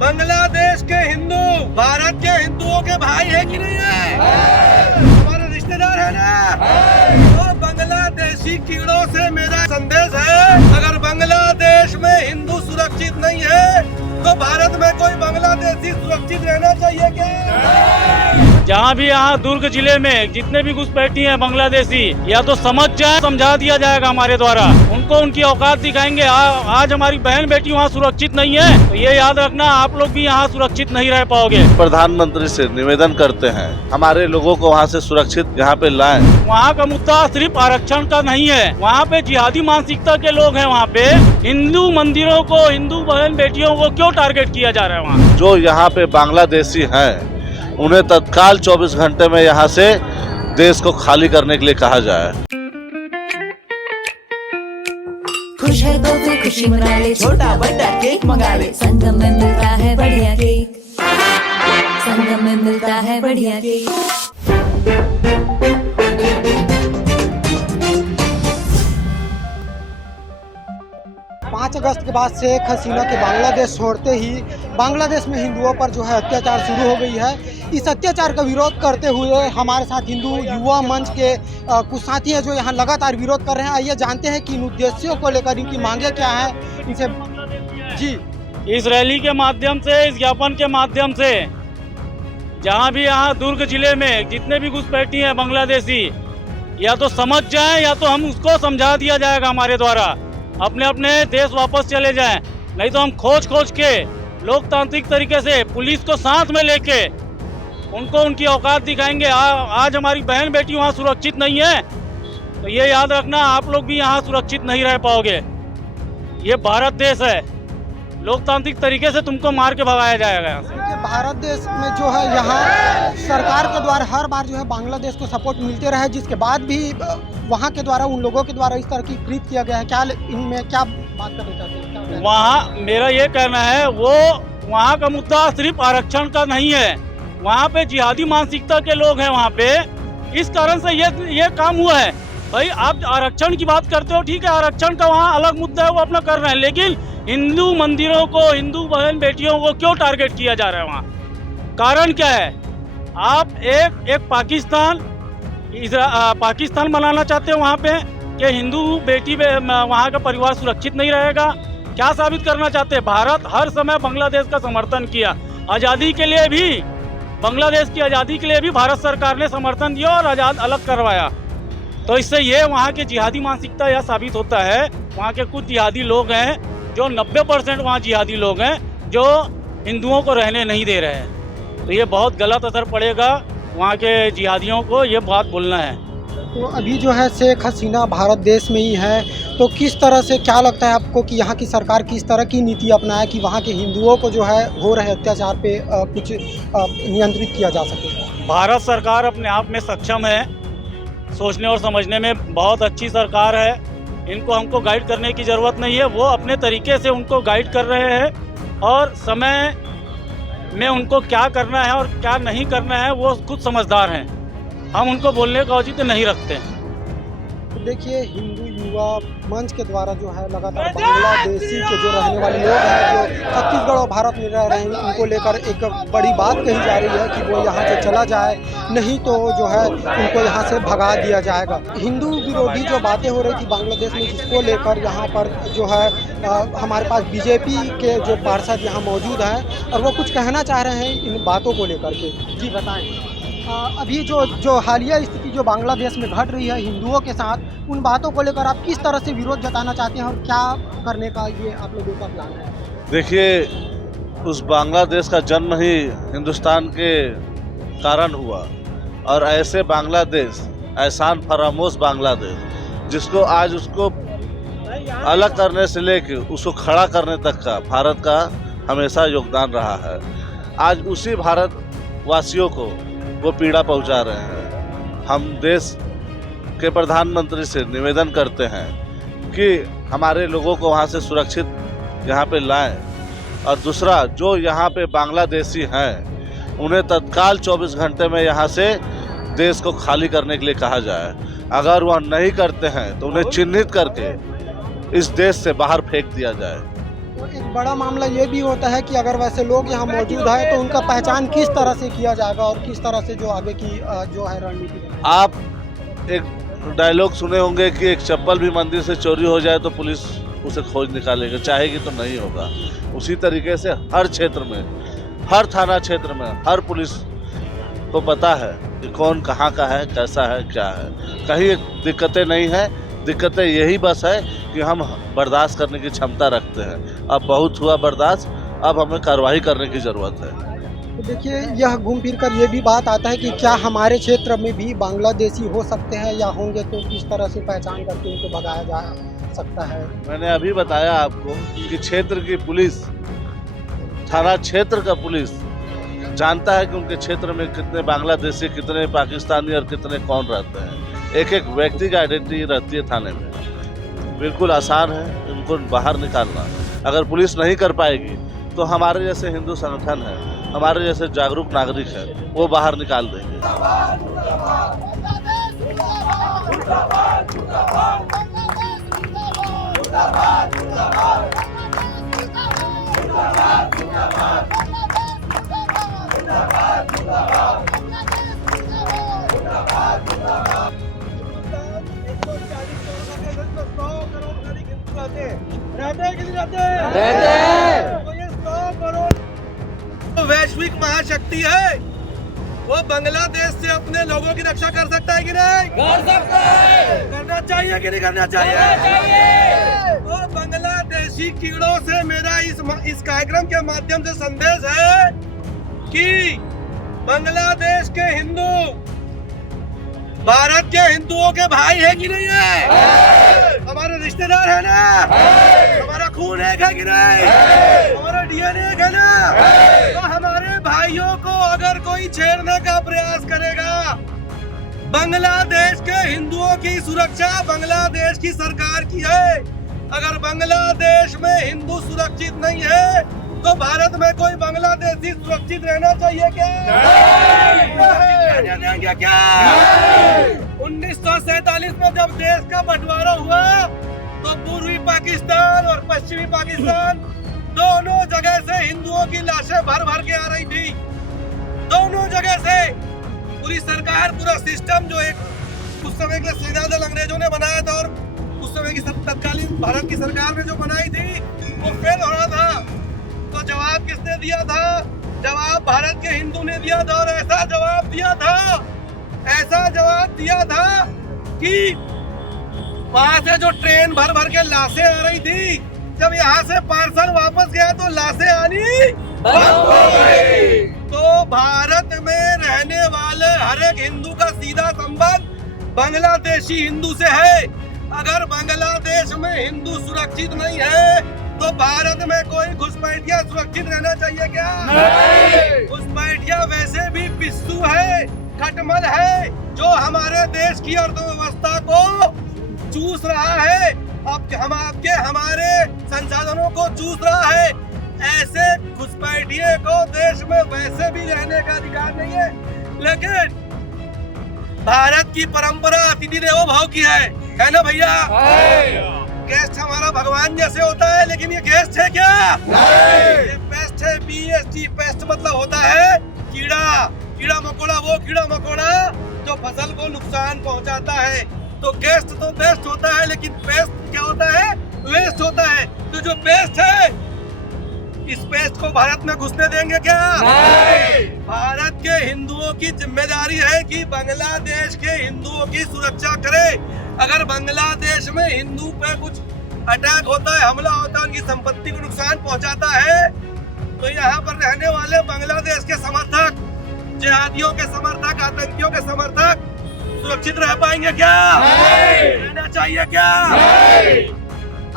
बांग्लादेश के हिंदू भारत के हिंदुओं के भाई है कि नहीं है? हमारे रिश्तेदार है ना? तो बांग्लादेशी कीड़ों से मेरा संदेश है, अगर बांग्लादेश में हिंदू सुरक्षित नहीं है तो भारत में कोई बांग्लादेशी सुरक्षित रहना चाहिए क्या? जहाँ भी यहाँ दुर्ग जिले में जितने भी घुसपैठी हैं बांग्लादेशी, या तो समझ जाए, समझा दिया जाएगा हमारे द्वारा, उनको उनकी औकात दिखाएंगे। आज हमारी बहन बेटी वहाँ सुरक्षित नहीं है तो ये याद रखना, आप लोग भी यहाँ सुरक्षित नहीं रह पाओगे। प्रधानमंत्री से निवेदन करते हैं, हमारे लोगों को वहाँ से सुरक्षित यहाँ पे लाएं। वहाँ का मुद्दा सिर्फ आरक्षण का नहीं है, वहाँ पे जिहादी मानसिकता के लोग हैं। वहाँ पे हिंदू मंदिरों को, हिंदू बहन बेटियों को क्यों टारगेट किया जा रहा है? वहाँ जो यहाँ पे बांग्लादेशी हैं उन्हें तत्काल 24 घंटे में यहाँ से देश को खाली करने के लिए कहा जाए। खुश है तो फिर खुशी मना ले, छोटा बड़ा केक मंगा ले, संगम में मिलता है बढ़िया केक, संगम में मिलता है बढ़िया केक। 5 अगस्त के बाद शेख हसीना के बांग्लादेश छोड़ते ही बांग्लादेश में हिंदुओं पर जो है अत्याचार शुरू हो गई है। इस अत्याचार का विरोध करते हुए हमारे साथ हिंदू युवा मंच के कुछ साथी हैं जो यहाँ लगातार विरोध कर रहे हैं। आइए जानते हैं कि इन उद्देश्यों को लेकर इनकी मांगे क्या है। इनसे जी, इस रैली के माध्यम से, इस ज्ञापन के माध्यम से, जहाँ भी यहाँ दुर्ग जिले में जितने भी घुसपैठी हैं बांग्लादेशी, या तो समझ जाए या तो हम उसको समझा दिया जाएगा हमारे द्वारा, अपने अपने देश वापस चले जाएं। नहीं तो हम खोज के लोकतांत्रिक तरीके से पुलिस को साथ में लेके उनको उनकी औकात दिखाएंगे। आज हमारी बहन बेटी वहाँ सुरक्षित नहीं है तो ये याद रखना, आप लोग भी यहाँ सुरक्षित नहीं रह पाओगे। ये भारत देश है, लोकतांत्रिक तरीके से तुमको मार के भगाया जाएगा यहाँ से। भारत देश में जो है यहाँ सरकार के द्वारा हर बार जो है बांग्लादेश को सपोर्ट मिलते रहे, जिसके बाद भी वहाँ के द्वारा, उन लोगों के द्वारा इस तरह की कृत किया गया है। क्या इनमें क्या बात करना चाहते हैं? वहाँ मेरा ये कहना है, वो वहाँ का मुद्दा सिर्फ आरक्षण का नहीं है, वहाँ पे जिहादी मानसिकता के लोग हैं वहाँ पे। इस कारण से ये काम हुआ है। भाई आप आरक्षण की बात करते हो, ठीक है, आरक्षण का वहाँ अलग मुद्दा है, वो अपना कर रहे हैं, लेकिन हिंदू मंदिरों को, हिंदू बहन बेटियों को क्यों टारगेट किया जा रहा है? वहाँ कारण क्या है? आप एक पाकिस्तान बनाना चाहते हो वहाँ पे कि हिंदू बेटी वहाँ का परिवार सुरक्षित नहीं रहेगा। क्या साबित करना चाहते हैं? भारत हर समय बांग्लादेश का समर्थन किया, आज़ादी के लिए भी, बांग्लादेश की आज़ादी के लिए भी भारत सरकार ने समर्थन दिया और आज़ाद अलग करवाया। तो इससे ये वहाँ के जिहादी मानसिकता यह साबित होता है। वहाँ के कुछ जिहादी लोग हैं जो 90% वहाँ जिहादी लोग हैं जो हिंदुओं को रहने नहीं दे रहे हैं। तो ये बहुत गलत असर पड़ेगा वहाँ के जिहादियों को, ये बात बोलना है। तो अभी जो है शेख हसीना भारत देश में ही है, तो किस तरह से, क्या लगता है आपको कि यहाँ की सरकार किस तरह की नीति अपनाए कि वहाँ के हिंदुओं को जो है हो रहे अत्याचार पे कुछ नियंत्रित किया जा सके? भारत सरकार अपने आप में सक्षम है, सोचने और समझने में बहुत अच्छी सरकार है। इनको हमको गाइड करने की ज़रूरत नहीं है, वो अपने तरीके से उनको गाइड कर रहे हैं और समय में उनको क्या करना है और क्या नहीं करना है वो खुद समझदार हैं। हम उनको बोलने का औचित्य नहीं रखते। देखिए, हिंदू युवा मंच के द्वारा जो है लगातार बांग्लादेशी के जो रहने वाले लोग हैं जो छत्तीसगढ़ और भारत में रह रहे हैं, उनको लेकर एक बड़ी बात कही जा रही है कि वो यहाँ से चला जाए, नहीं तो जो है उनको यहाँ से भगा दिया जाएगा। हिंदू विरोधी जो बातें हो रही थी बांग्लादेश में, जिसको लेकर यहाँ पर जो है हमारे पास बीजेपी के जो पार्षद यहाँ मौजूद हैं और वो कुछ कहना चाह रहे हैं इन बातों को लेकर के। जी बताएँ। अभी जो हालिया स्थिति जो बांग्लादेश में घट रही है हिंदुओं के साथ, उन बातों को लेकर आप किस तरह से विरोध जताना चाहते हैं और क्या करने का ये आप लोगों का प्लान है? देखिए, उस बांग्लादेश का जन्म ही हिंदुस्तान के कारण हुआ और ऐसे बांग्लादेश, एहसान फरामोश बांग्लादेश, जिसको आज उसको अलग करने से लेकर उसको खड़ा करने तक का भारत का हमेशा योगदान रहा है। आज उसी भारतवासियों को वो पीड़ा पहुंचा रहे हैं। हम देश के प्रधानमंत्री से निवेदन करते हैं कि हमारे लोगों को वहाँ से सुरक्षित यहाँ पे लाएं और दूसरा, जो यहाँ पे बांग्लादेशी हैं उन्हें तत्काल 24 घंटे में यहाँ से देश को खाली करने के लिए कहा जाए। अगर वह नहीं करते हैं तो उन्हें चिन्हित करके इस देश से बाहर फेंक दिया जाए। तो एक बड़ा मामला ये भी होता है कि अगर वैसे लोग यहाँ मौजूद है तो उनका पहचान किस तरह से किया जाएगा और किस तरह से जो आगे की जो है रणनीति। आप एक डायलॉग सुने होंगे कि एक चप्पल भी मंदिर से चोरी हो जाए तो पुलिस उसे खोज निकालेगी, चाहेगी तो नहीं होगा। उसी तरीके से हर क्षेत्र में, हर थाना क्षेत्र में, हर पुलिस को पता है कि कौन कहाँ का है, कैसा है, क्या है। कहीं दिक्कतें नहीं है, दिक्कतें यही बस है कि हम बर्दाश्त करने की क्षमता रखते हैं। अब बहुत हुआ बर्दाश्त, अब हमें कार्रवाई करने की ज़रूरत है। तो देखिए, यह घूम फिर कर ये भी बात आता है कि क्या हमारे क्षेत्र में भी बांग्लादेशी हो सकते हैं या होंगे, तो किस तरह से पहचान करके उनको भगाया जा सकता है। मैंने अभी बताया आपको कि क्षेत्र की पुलिस, थाना क्षेत्र का पुलिस जानता है कि उनके क्षेत्र में कितने बांग्लादेशी, कितने पाकिस्तानी और कितने कौन रहते हैं। एक एक व्यक्ति का आइडेंटिटी रहती है थाने में। बिल्कुल आसान है उनको बाहर निकालना। अगर पुलिस नहीं कर पाएगी तो हमारे जैसे हिंदू संगठन है, हमारे जैसे जागरूक नागरिक है, वो बाहर निकाल देंगे। वैश्विक महाशक्ति है, वो बांग्लादेश से अपने लोगों की रक्षा कर सकता है कि नहीं? कर सकता है। करना चाहिए कि नहीं करना चाहिए? वो बांग्लादेशी कीड़ों से मेरा इस कार्यक्रम के माध्यम से संदेश है कि बांग्लादेश के हिंदू भारत के हिंदुओं के भाई है कि नहीं है? हमारे रिश्तेदार है ना? हमारा खून एक है कि नहीं? हमारा डीएनए एक है ना? तो हमारे भाइयों को अगर कोई छेड़ने का प्रयास करेगा, बांग्लादेश के हिंदुओं की सुरक्षा बांग्लादेश की सरकार की है। अगर बांग्लादेश में हिंदू सुरक्षित नहीं है तो भारत में कोई बांग्लादेशी सुरक्षित रहना चाहिए क्या? रहने देंगे क्या? 1947 में जब देश का बंटवारा हुआ तो पूर्वी पाकिस्तान और पश्चिमी पाकिस्तान दोनों जगह से हिंदुओं की लाशें भर भर के आ रही थी। दोनों जगह से पूरी सरकार, पूरा सिस्टम जो एक उस समय के सेना दल अंग्रेजों ने बनाया था और उस समय की तत्कालीन भारत की सरकार ने जो बनाई थी वो फेल हो रहा था। तो जवाब किसने दिया था? जवाब भारत के हिंदू ने दिया था। और ऐसा जवाब दिया था कि वहां से जो ट्रेन भर भर के लाशें आ रही थी, जब यहाँ से पार्सल वापस गया तो लाशें आनी बंद हो गई। तो भारत में रहने वाले हर एक हिंदू का सीधा संबंध बांग्लादेशी हिंदू से है। अगर बांग्लादेश में हिंदू सुरक्षित नहीं है तो भारत में कोई घुसपैठिया सुरक्षित रहना चाहिए क्या? नहीं। घुसपैठिया वैसे भी पिस्सू है, खटमल है, जो हमारे देश की अर्थव्यवस्था को चूस रहा है। अब हमारे संसाधनों को चूस रहा है। ऐसे घुसपैठिए को देश में वैसे भी रहने का अधिकार नहीं है। लेकिन भारत की परंपरा अतिथि देवो भव की है ना भैया? गेस्ट हमारा भगवान जैसे होता है, लेकिन ये गेस्ट है क्या? नहीं। ये पेस्ट है, PST। पेस्ट मतलब होता है कीड़ा मकोड़ा, वो कीड़ा मकोड़ा जो फसल को नुकसान पहुंचाता है। तो गेस्ट तो बेस्ट होता है, लेकिन पेस्ट क्या होता है? वेस्ट होता है। तो जो पेस्ट है, इस पेस्ट को भारत में घुसने देंगे क्या? नहीं। भारत के हिंदुओं की जिम्मेदारी है कि बांग्लादेश के हिंदुओं की सुरक्षा करे। अगर बांग्लादेश में हिंदू पे कुछ अटैक होता है, हमला होता है, उनकी संपत्ति को नुकसान पहुंचाता है, तो यहाँ पर रहने वाले बांग्लादेश के समर्थक, जिहादियों के समर्थक, आतंकियों के समर्थक सुरक्षित रह पाएंगे क्या? नहीं। रहना चाहिए क्या? नहीं।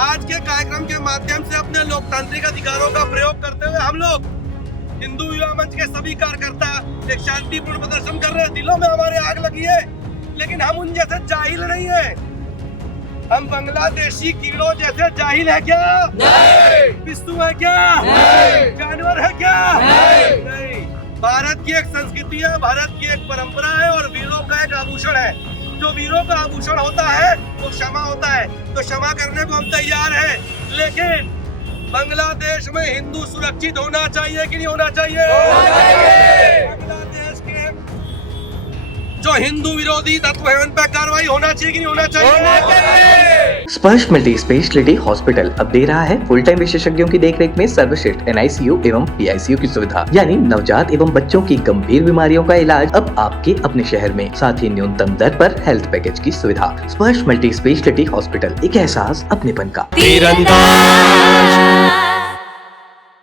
आज के कार्यक्रम के माध्यम से अपने लोकतांत्रिक अधिकारों का प्रयोग करते हुए हम लोग हिंदू युवा मंच के सभी कार्यकर्ता एक शांतिपूर्ण प्रदर्शन कर रहे हैं। दिलों में हमारे आग लगी है, लेकिन हम उन जैसे जाहिल नहीं है। हम बांग्लादेशी कीड़ों जैसे जाहिल है क्या? नहीं। पिस्सू है क्या? नहीं। जानवर है क्या? नहीं। भारत की एक संस्कृति है, भारत की एक परंपरा है और वीरों का एक आभूषण है। जो वीरों का आभूषण होता है वो क्षमा होता है। तो क्षमा करने को हम तैयार हैं, लेकिन बांग्लादेश में हिंदू सुरक्षित होना चाहिए कि नहीं होना चाहिए? बांग्लादेश के जो हिंदू विरोधी तत्व है उन पर कार्रवाई होना चाहिए कि नहीं होना चाहिए? स्पर्श मल्टी स्पेशलिटी हॉस्पिटल अब दे रहा है फुल टाइम विशेषज्ञों की देखरेख में सर्वश्रेष्ठ NICU एवं PICU की सुविधा, यानी नवजात एवं बच्चों की गंभीर बीमारियों का इलाज अब आपके अपने शहर में, साथ ही न्यूनतम दर पर हेल्थ पैकेज की सुविधा। स्पर्श मल्टी स्पेशलिटी हॉस्पिटल, एक एहसास अपनेपन का। तीरंदाज।